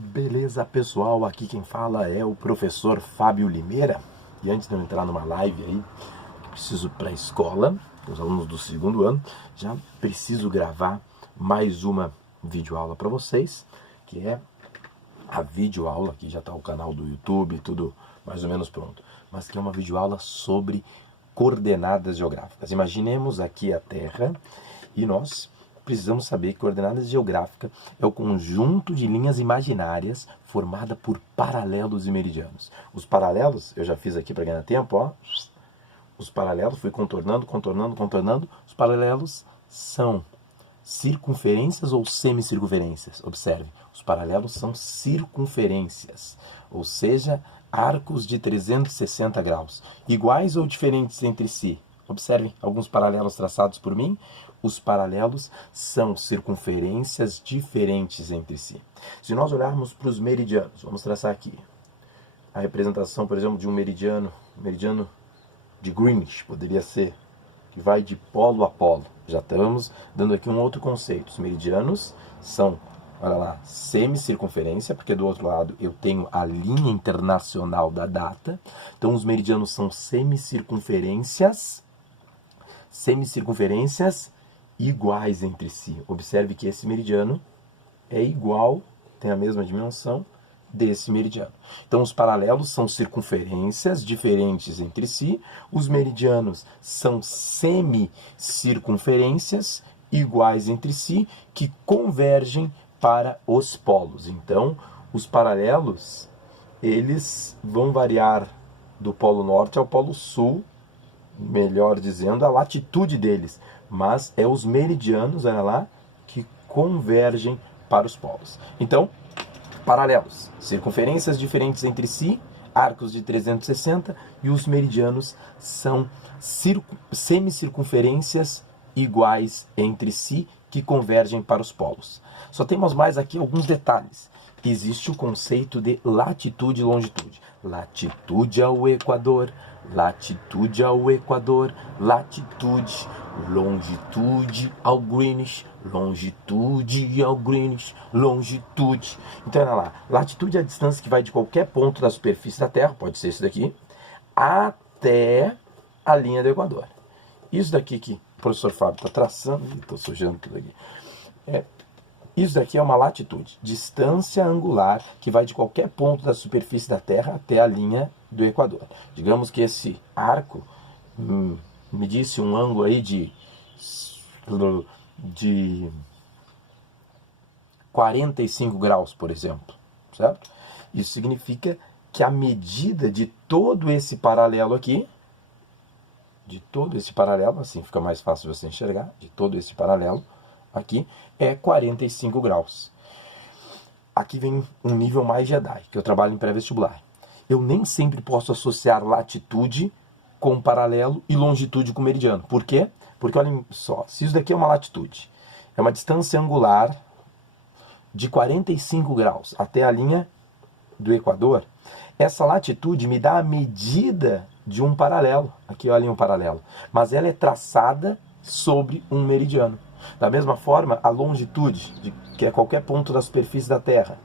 Beleza, pessoal? Aqui quem fala é o professor Fábio Limeira. E antes de eu entrar numa live aí, preciso ir para a escola, os alunos do segundo ano, já preciso gravar mais uma videoaula para vocês, que é a videoaula, aqui já está o canal do YouTube, tudo mais ou menos pronto, mas que é uma videoaula sobre coordenadas geográficas. Imaginemos aqui a Terra e nós precisamos saber que coordenadas geográficas é o conjunto de linhas imaginárias formada por paralelos e meridianos. Os paralelos, eu já fiz aqui para ganhar tempo, ó. Os paralelos, fui contornando. Os paralelos são circunferências ou semicircunferências? Observe, os paralelos são circunferências, ou seja, arcos de 360 graus, iguais ou diferentes entre si. Observe alguns paralelos traçados por mim. Os paralelos são circunferências diferentes entre si. Se nós olharmos para os meridianos, vamos traçar aqui a representação, por exemplo, de um meridiano de Greenwich, poderia ser, que vai de polo a polo. Já estamos dando aqui um outro conceito. Os meridianos são, olha lá, semicircunferência, porque do outro lado eu tenho a linha internacional da data. Então os meridianos são semicircunferências iguais entre si. Observe que esse meridiano é igual, tem a mesma dimensão desse meridiano. Então os paralelos são circunferências diferentes entre si, os meridianos são semicircunferências iguais entre si que convergem para os polos. Então os paralelos, eles vão variar do polo norte ao polo sul, melhor dizendo, a latitude deles, mas é os meridianos, olha lá, que convergem para os polos. Então, paralelos, circunferências diferentes entre si, arcos de 360, e os meridianos são semicircunferências iguais entre si, que convergem para os polos. Só temos mais aqui alguns detalhes. Existe o conceito de latitude e longitude. Latitude ao Equador, latitude ao Equador, latitude, longitude ao Greenwich, longitude ao Greenwich, longitude. Então, olha lá, latitude é a distância que vai de qualquer ponto da superfície da Terra, pode ser isso daqui, até a linha do Equador. Isso daqui que o professor Fábio está traçando, estou sujando tudo aqui, isso daqui é uma latitude, distância angular que vai de qualquer ponto da superfície da Terra até a linha do Equador. Digamos que esse arco medisse um ângulo aí de 45 graus, por exemplo, certo? Isso significa que a medida de todo esse paralelo aqui, assim fica mais fácil de você enxergar, de todo esse paralelo aqui, é 45 graus. Aqui vem um nível mais Jedi, que eu trabalho em pré-vestibular. Eu nem sempre posso associar latitude com paralelo e longitude com meridiano. Por quê? Porque, olha só, se isso daqui é uma latitude, é uma distância angular de 45 graus até a linha do Equador, essa latitude me dá a medida de um paralelo. Aqui, olhem um paralelo. Mas ela é traçada sobre um meridiano. Da mesma forma, a longitude, que é qualquer ponto da superfície da Terra,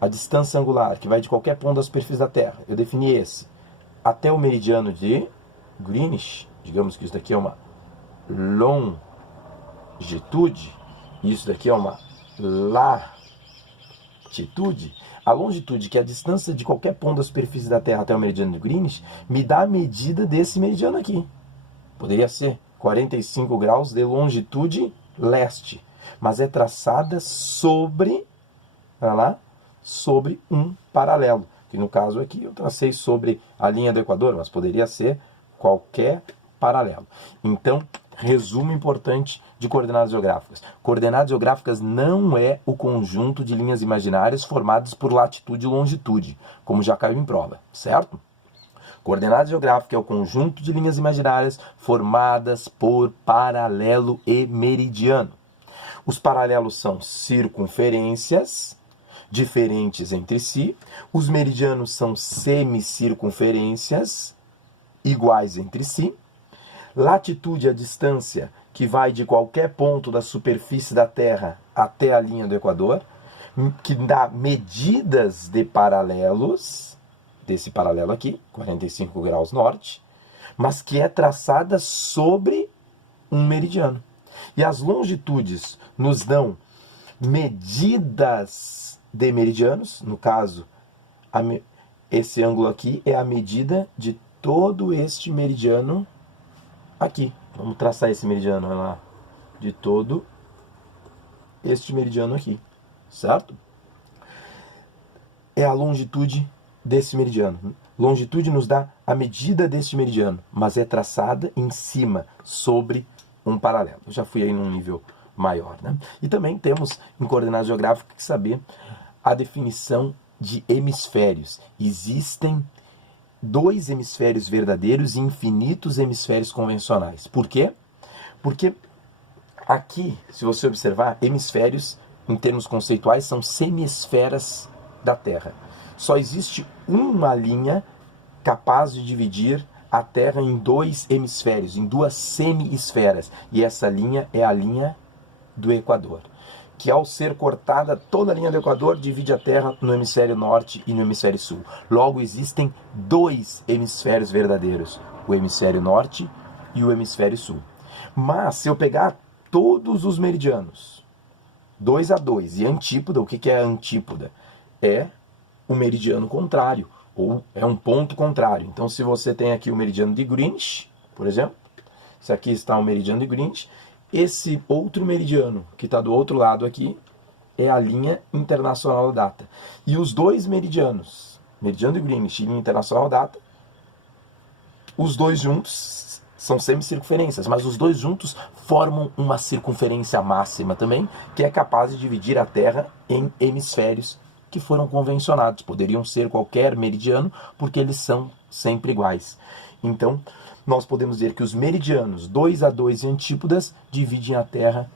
a distância angular, que vai de qualquer ponto da superfície da Terra, eu defini esse, até o meridiano de Greenwich, digamos que isso daqui é uma longitude, e isso daqui é uma latitude. A longitude, que é a distância de qualquer ponto da superfície da Terra até o meridiano de Greenwich, me dá a medida desse meridiano aqui. Poderia ser 45 graus de longitude leste, mas é traçada sobre, olha lá, sobre um paralelo, que no caso aqui eu tracei sobre a linha do Equador, mas poderia ser qualquer paralelo. Então, resumo importante de coordenadas geográficas. Coordenadas geográficas não é o conjunto de linhas imaginárias formadas por latitude e longitude, como já caiu em prova, certo? Coordenada geográfica é o conjunto de linhas imaginárias formadas por paralelo e meridiano. Os paralelos são circunferências diferentes entre si. Os meridianos são semicircunferências iguais entre si. Latitude é a distância que vai de qualquer ponto da superfície da Terra até a linha do Equador. que dá medidas de paralelos, desse paralelo aqui, 45 graus norte, mas que é traçada sobre um meridiano. E as longitudes nos dão medidas de meridianos, no caso, esse ângulo aqui é a medida de todo este meridiano aqui. Vamos traçar esse meridiano, olha lá, de todo este meridiano aqui, certo? É a longitude desse meridiano. Longitude nos dá a medida deste meridiano, mas é traçada em cima, sobre um paralelo. Eu já fui aí num nível maior, né? E também temos em coordenadas geográficas que saber a definição de hemisférios. Existem 2 hemisférios verdadeiros e infinitos hemisférios convencionais. Por quê? Porque aqui, se você observar, hemisférios, em termos conceituais, são semiesferas da Terra. Só existe uma linha capaz de dividir a Terra em 2 hemisférios, em 2 semi-esferas. E essa linha é a linha do Equador, que ao ser cortada, toda a linha do Equador divide a Terra no hemisfério norte e no hemisfério sul. Logo, existem 2 hemisférios verdadeiros, o hemisfério norte e o hemisfério sul. Mas, se eu pegar todos os meridianos, 2 a 2, e antípoda, o que é a antípoda? É o meridiano contrário, ou é um ponto contrário. Então, se você tem aqui o meridiano de Greenwich, por exemplo, se aqui está o meridiano de Greenwich, esse outro meridiano, que está do outro lado aqui, é a linha internacional da data. E os 2 meridianos, meridiano de Greenwich e linha internacional da data, os 2 juntos são semicircunferências, mas os 2 juntos formam uma circunferência máxima também, que é capaz de dividir a Terra em hemisférios que foram convencionados. Poderiam ser qualquer meridiano, porque eles são sempre iguais. Então, nós podemos dizer que os meridianos 2 a 2 e antípodas dividem a Terra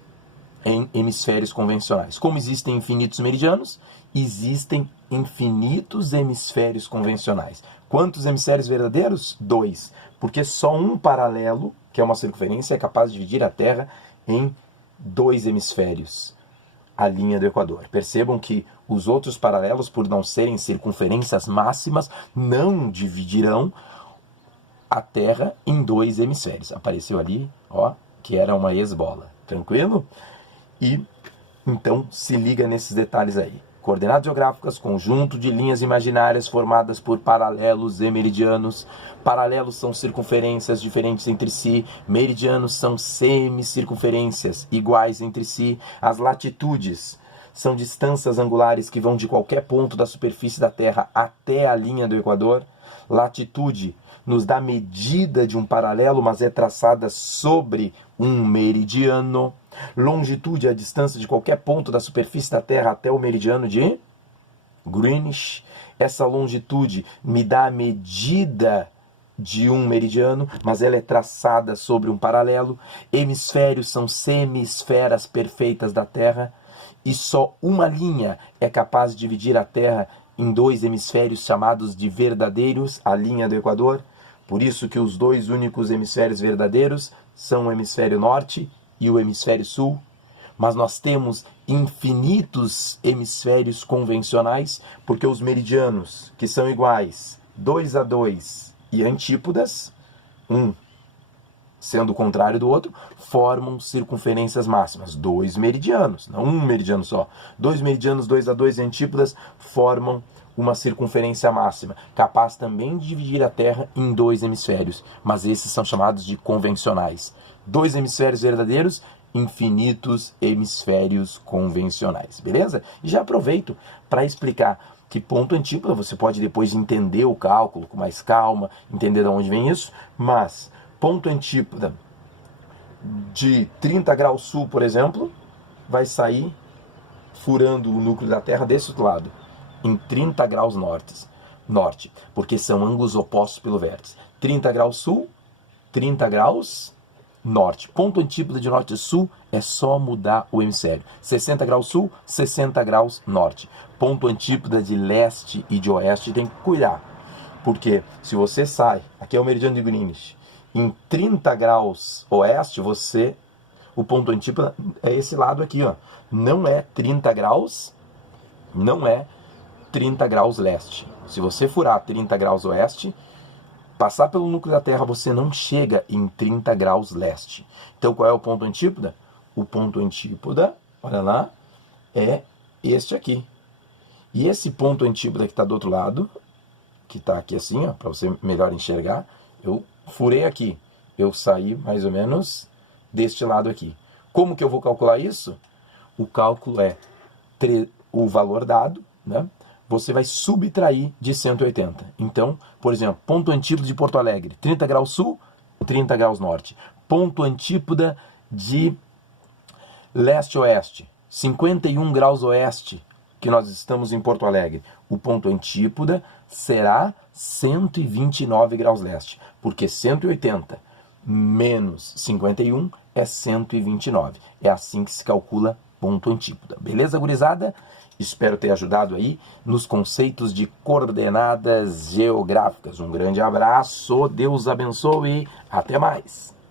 em hemisférios convencionais. Como existem infinitos meridianos, existem infinitos hemisférios convencionais. Quantos hemisférios verdadeiros? 2. Porque só um paralelo, que é uma circunferência, é capaz de dividir a Terra em 2 hemisférios, a linha do Equador. Percebam que os outros paralelos, por não serem circunferências máximas, não dividirão a Terra em 2 hemisférios. Apareceu ali, ó, que era uma ex-bola. Tranquilo? E então se liga nesses detalhes aí. Coordenadas geográficas, conjunto de linhas imaginárias formadas por paralelos e meridianos. Paralelos são circunferências diferentes entre si. Meridianos são semicircunferências iguais entre si. As latitudes são distâncias angulares que vão de qualquer ponto da superfície da Terra até a linha do Equador. Latitude nos dá medida de um paralelo, mas é traçada sobre um meridiano. Longitude é a distância de qualquer ponto da superfície da Terra até o meridiano de Greenwich. Essa longitude me dá a medida de um meridiano, mas ela é traçada sobre um paralelo. Hemisférios são semi-esferas perfeitas da Terra, e só uma linha é capaz de dividir a Terra em 2 hemisférios chamados de verdadeiros, a linha do Equador. Por isso que os 2 únicos hemisférios verdadeiros são o hemisfério norte e o hemisfério sul. Mas nós temos infinitos hemisférios convencionais, porque os meridianos, que são iguais, 2 a 2 e antípodas, um sendo o contrário do outro, formam circunferências máximas. 2 meridianos, não um meridiano só. 2 meridianos, 2 a 2 e antípodas, formam uma circunferência máxima, capaz também de dividir a Terra em 2 hemisférios, mas esses são chamados de convencionais. 2 hemisférios verdadeiros, infinitos hemisférios convencionais, beleza? E já aproveito para explicar que ponto antípoda, você pode depois entender o cálculo com mais calma, entender de onde vem isso, mas ponto antípoda de 30 graus sul, por exemplo, vai sair furando o núcleo da Terra desse outro lado, em 30 graus norte, porque são ângulos opostos pelo vértice. 30 graus sul, 30 graus norte. Ponto antípoda de norte e sul é só mudar o hemisfério. 60 graus sul, 60 graus norte. Ponto antípoda de leste e de oeste tem que cuidar, porque se você sai, aqui é o meridiano de Greenwich, em 30 graus oeste, o ponto antípoda é esse lado aqui, ó. Não é 30 graus não é 30 graus leste. Se você furar 30 graus oeste, passar pelo núcleo da Terra, você não chega em 30 graus leste. Então, qual é o ponto antípoda? O ponto antípoda, olha lá, é este aqui. E esse ponto antípoda que está do outro lado, que está aqui assim, para você melhor enxergar, eu furei aqui. Eu saí mais ou menos deste lado aqui. Como que eu vou calcular isso? O cálculo é o valor dado, né? Você vai subtrair de 180. Então, por exemplo, ponto antípoda de Porto Alegre, 30 graus sul, 30 graus norte. Ponto antípoda de leste-oeste, 51 graus oeste, que nós estamos em Porto Alegre. O ponto antípoda será 129 graus leste, porque 180 menos 51 é 129. É assim que se calcula ponto antípoda. Beleza, gurizada? Espero ter ajudado aí nos conceitos de coordenadas geográficas. Um grande abraço, Deus abençoe, até mais!